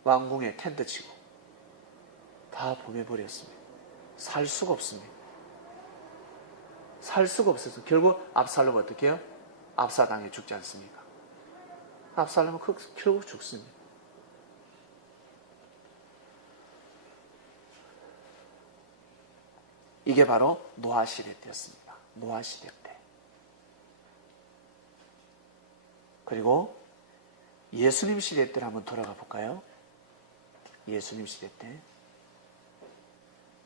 왕궁에 텐트 치고 다 범해버렸습니다. 살 수가 없습니다. 살 수가 없어서 결국 압살롬 어떻게 해요? 압사당해 죽지 않습니까? 압살롬은 결국 죽습니다. 이게 바로 노아 시대 때였습니다. 노아 시대 때. 그리고 예수님 시대 때를 한번 돌아가 볼까요? 예수님 시대 때.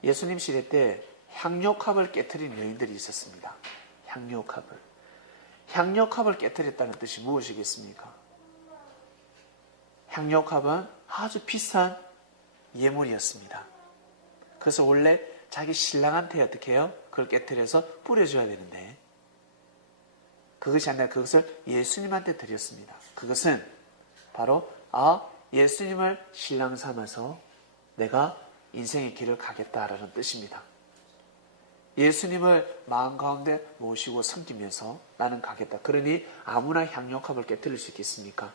예수님 시대 때 향료컵을 깨트린 여인들이 있었습니다. 향료컵을. 향력합을 깨뜨렸다는 뜻이 무엇이겠습니까? 향력합은 아주 비싼 예물이었습니다. 그래서 원래 자기 신랑한테 어떻게 해요? 그걸 깨뜨려서 뿌려줘야 되는데 그것이 아니라 그것을 예수님한테 드렸습니다. 그것은 바로 예수님을 신랑 삼아서 내가 인생의 길을 가겠다라는 뜻입니다. 예수님을 마음 가운데 모시고 섬기면서 나는 가겠다. 그러니 아무나 향력합을 깨뜨릴 수 있겠습니까?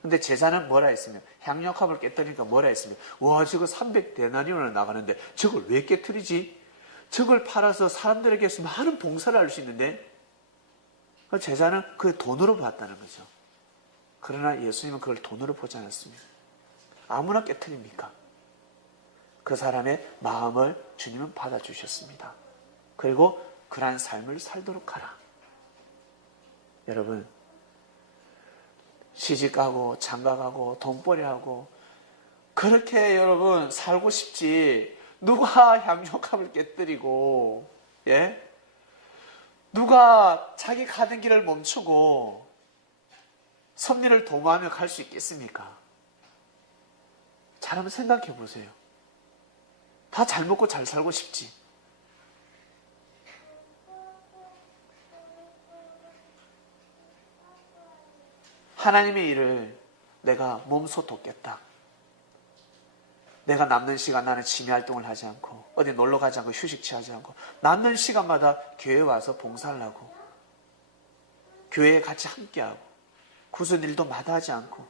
근데 제자는 뭐라 했으면 향력합을 깨뜨리니까 뭐라 했으면 와 저거 300데나리온을 나가는데 저걸 왜 깨뜨리지? 저걸 팔아서 사람들에게 많은 봉사를 할 수 있는데 제자는 그걸 돈으로 봤다는 거죠. 그러나 예수님은 그걸 돈으로 보지 않았습니다. 아무나 깨뜨립니까? 그 사람의 마음을 주님은 받아주셨습니다. 그리고 그러한 삶을 살도록 하라. 여러분 시집가고 장가가고 돈벌이하고 그렇게 여러분 살고 싶지 누가 향력합을 깨뜨리고 누가 자기 가는 길을 멈추고 섭리를 도모하며 갈 수 있겠습니까? 잘 한번 생각해 보세요. 다 잘 먹고 잘 살고 싶지. 하나님의 일을 내가 몸소 돕겠다. 내가 남는 시간 나는 취미활동을 하지 않고 어디 놀러 가지 않고 휴식 취하지 않고 남는 시간마다 교회에 와서 봉사를 하고 교회에 같이 함께하고 굳은 일도 마다하지 않고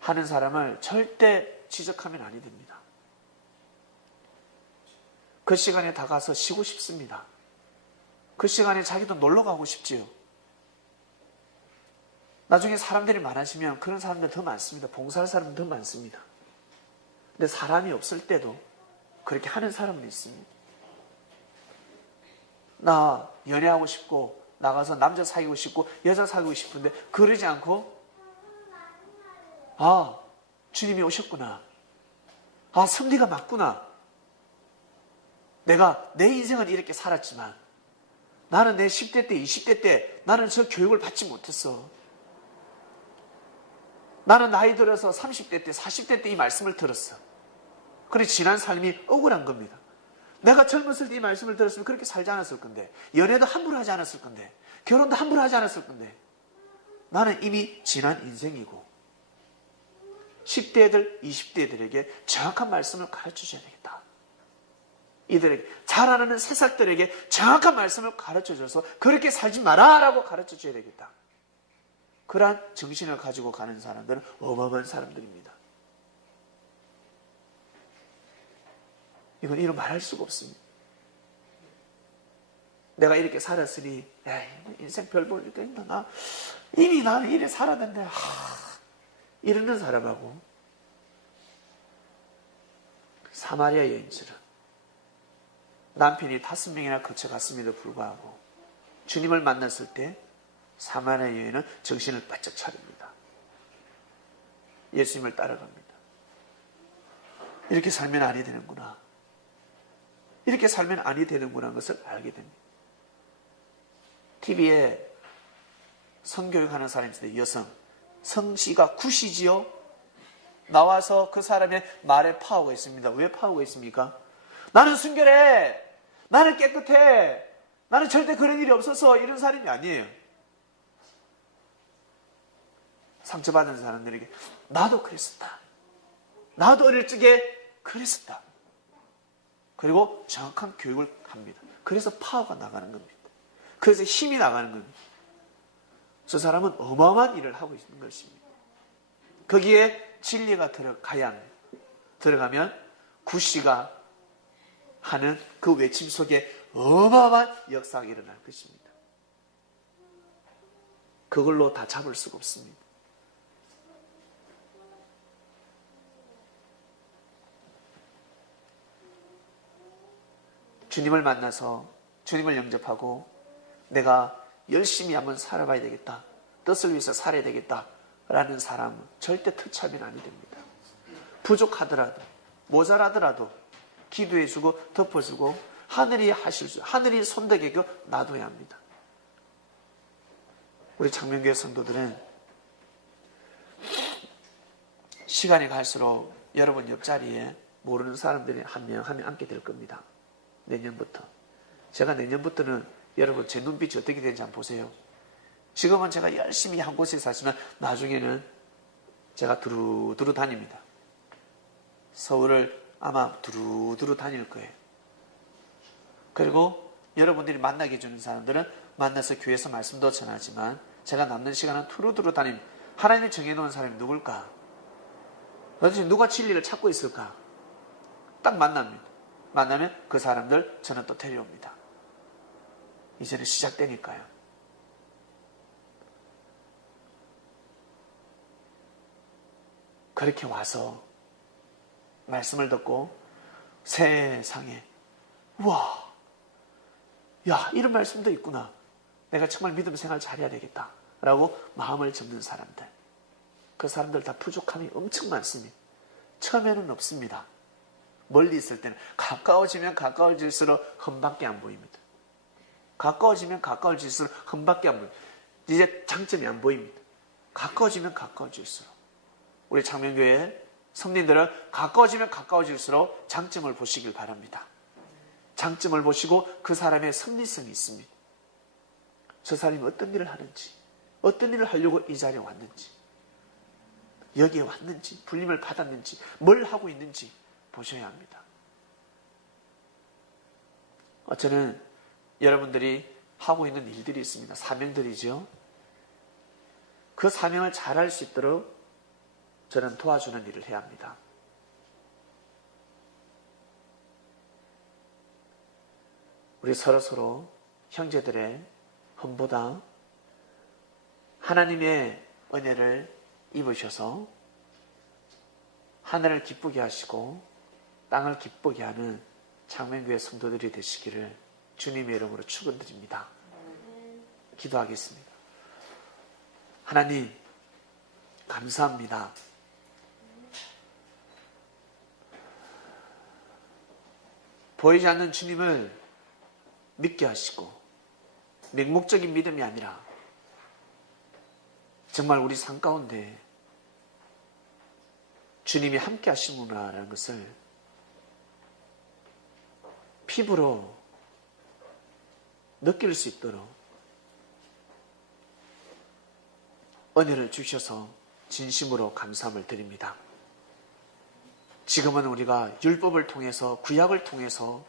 하는 사람을 절대 지적하면 아니 됩니다. 그 시간에 다 가서 쉬고 싶습니다. 그 시간에 자기도 놀러 가고 싶지요. 나중에 사람들이 많아지면 그런 사람들 더 많습니다. 봉사할 사람은 더 많습니다. 근데 사람이 없을 때도 그렇게 하는 사람은 있습니다. 나 연애하고 싶고 나가서 남자 사귀고 싶고 여자 사귀고 싶은데 그러지 않고 주님이 오셨구나. 섭리가 맞구나. 내가 내 인생은 이렇게 살았지만 나는 내 10대 때 20대 때 나는 저 교육을 받지 못했어. 나는 나이 들어서 30대 때 40대 때 이 말씀을 들었어. 그래 지난 삶이 억울한 겁니다. 내가 젊었을 때 이 말씀을 들었으면 그렇게 살지 않았을 건데 연애도 함부로 하지 않았을 건데 결혼도 함부로 하지 않았을 건데 나는 이미 지난 인생이고 10대들 20대들에게 정확한 말씀을 가르쳐줘야 되겠다. 이들에게 자라나는 새싹들에게 정확한 말씀을 가르쳐줘서 그렇게 살지 마라 라고 가르쳐줘야 되겠다. 그러한 정신을 가지고 가는 사람들은 어마어마한 사람들입니다. 이건 이런 말할 수가 없습니다. 내가 이렇게 살았으니 인생 별 볼 일도 있나? 이미 나는 이래 살았는데 이러는 사람하고 사마리아 여인처럼 남편이 5명이나 거쳐갔음에도 불구하고 주님을 만났을 때 사마리아 여인은 정신을 바짝 차립니다. 예수님을 따라갑니다. 이렇게 살면 아니 되는구나. 이렇게 살면 아니 되는구나 하는 것을 알게 됩니다. TV에 성교육하는 사람이 있어요. 여성. 성씨가 구시지요. 나와서 그 사람의 말에 파하고 있습니다. 왜 파하고 있습니까? 나는 순결해. 나는 깨끗해. 나는 절대 그런 일이 없어서 이런 사람이 아니에요. 상처받은 사람들에게 나도 그랬었다. 나도 어릴 적에 그랬었다. 그리고 정확한 교육을 합니다. 그래서 파워가 나가는 겁니다. 그래서 힘이 나가는 겁니다. 저 사람은 어마어마한 일을 하고 있는 것입니다. 거기에 진리가 들어가야 합니다. 들어가면 구씨가 하는 그 외침 속에 어마어마한 역사가 일어날 것입니다. 그걸로 다 잡을 수가 없습니다. 주님을 만나서 주님을 영접하고 내가 열심히 한번 살아봐야 되겠다. 뜻을 위해서 살아야 되겠다. 라는 사람은 절대 터치하면 아니 됩니다. 부족하더라도 모자라더라도 기도해주고 덮어주고 하늘이 하실 수 하늘이 손덕에게 놔둬야 합니다. 우리 창명교회 성도들은 시간이 갈수록 여러분 옆자리에 모르는 사람들이 한 명 앉게 될 겁니다. 내년부터. 제가 내년부터는 여러분 제 눈빛이 어떻게 되는지 한번 보세요. 지금은 제가 열심히 한 곳에 사시면 나중에는 제가 두루두루 다닙니다. 서울을 아마 두루두루 다닐 거예요. 그리고 여러분들이 만나게 해주는 사람들은 만나서 교회에서 말씀도 전하지만 제가 남는 시간은 두루두루 다닙니다. 하나님이 정해놓은 사람이 누굴까? 도대체 누가 진리를 찾고 있을까? 딱 만납니다. 만나면 그 사람들 저는 또 데려옵니다. 이제는 시작되니까요. 그렇게 와서 말씀을 듣고 세상에 우와, 야, 이런 말씀도 있구나. 내가 정말 믿음 생활 잘해야 되겠다 라고 마음을 접는 사람들, 그 사람들 다 부족함이 엄청 많습니다. 처음에는 없습니다. 멀리 있을 때는. 가까워지면 가까워질수록 흠밖에 안 보입니다. 가까워지면 가까워질수록 흠밖에 안 보입니다. 이제 장점이 안 보입니다. 가까워지면 가까워질수록. 우리 창명교회 성도님들은 가까워지면 가까워질수록 장점을 보시길 바랍니다. 장점을 보시고 그 사람의 섭리성이 있습니다. 저 사람이 어떤 일을 하는지, 어떤 일을 하려고 이 자리에 왔는지, 여기에 왔는지, 불림을 받았는지, 뭘 하고 있는지 보셔야 합니다. 저는 여러분들이 하고 있는 일들이 있습니다. 사명들이죠. 그 사명을 잘할 수 있도록 저는 도와주는 일을 해야 합니다. 우리 서로 형제들의 흠보다 하나님의 은혜를 입으셔서 하늘을 기쁘게 하시고 땅을 기쁘게 하는 창명교회 성도들이 되시기를 주님의 이름으로 축원드립니다. 기도하겠습니다. 하나님, 감사합니다. 보이지 않는 주님을 믿게 하시고 맹목적인 믿음이 아니라 정말 우리 삶 가운데 주님이 함께 하시는구나라는 것을 피부로 느낄 수 있도록 은혜를 주셔서 진심으로 감사함을 드립니다. 지금은 우리가 율법을 통해서, 구약을 통해서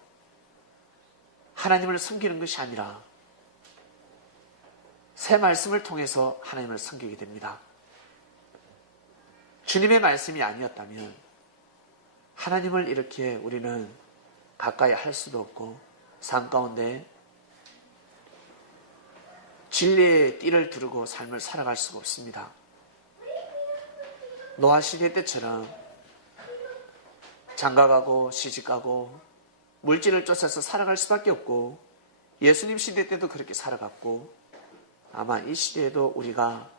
하나님을 섬기는 것이 아니라 새 말씀을 통해서 하나님을 섬기게 됩니다. 주님의 말씀이 아니었다면 하나님을 이렇게 우리는 가까이 할 수도 없고 삶 가운데 진리의 띠를 두르고 삶을 살아갈 수가 없습니다. 노아 시대 때처럼 장가가고 시집가고 물질을 쫓아서 살아갈 수밖에 없고 예수님 시대 때도 그렇게 살아갔고 아마 이 시대에도 우리가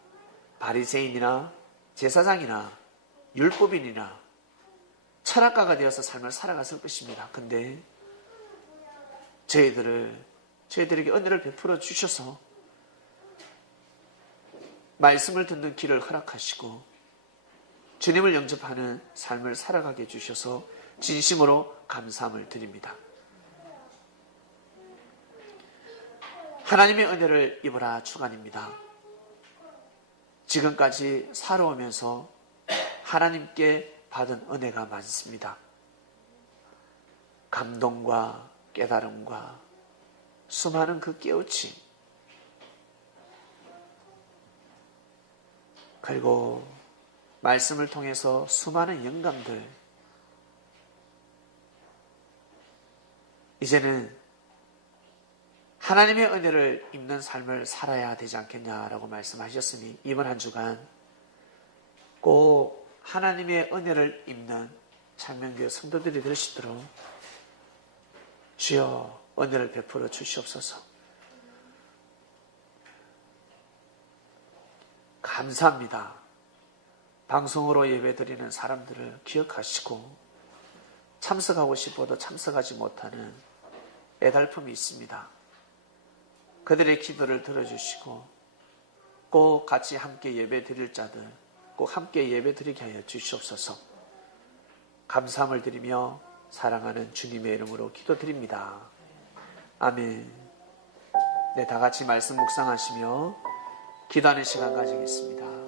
바리새인이나 제사장이나 율법인이나 철학가가 되어서 삶을 살아갔을 것입니다. 근데 저희들에게 은혜를 베풀어 주셔서 말씀을 듣는 길을 허락하시고 주님을 영접하는 삶을 살아가게 해주셔서 진심으로 감사함을 드립니다. 하나님의 은혜를 입으라 축원입니다. 지금까지 살아오면서 하나님께 받은 은혜가 많습니다. 감동과 깨달음과 수많은 그 깨우침, 그리고 말씀을 통해서 수많은 영감들, 이제는 하나님의 은혜를 입는 삶을 살아야 되지 않겠냐라고 말씀하셨으니 이번 한 주간 꼭 하나님의 은혜를 입는 창명교회 성도들이 될 수 있도록 주여 은혜를 베풀어 주시옵소서. 감사합니다. 방송으로 예배드리는 사람들을 기억하시고 참석하고 싶어도 참석하지 못하는 애달픔이 있습니다. 그들의 기도를 들어주시고 꼭 같이 함께 예배 드릴 자들 꼭 함께 예배 드리게 하여 주시옵소서. 감사함을 드리며 사랑하는 주님의 이름으로 기도드립니다. 아멘. 네, 다 같이 말씀 묵상하시며 기도하는 시간 가지겠습니다.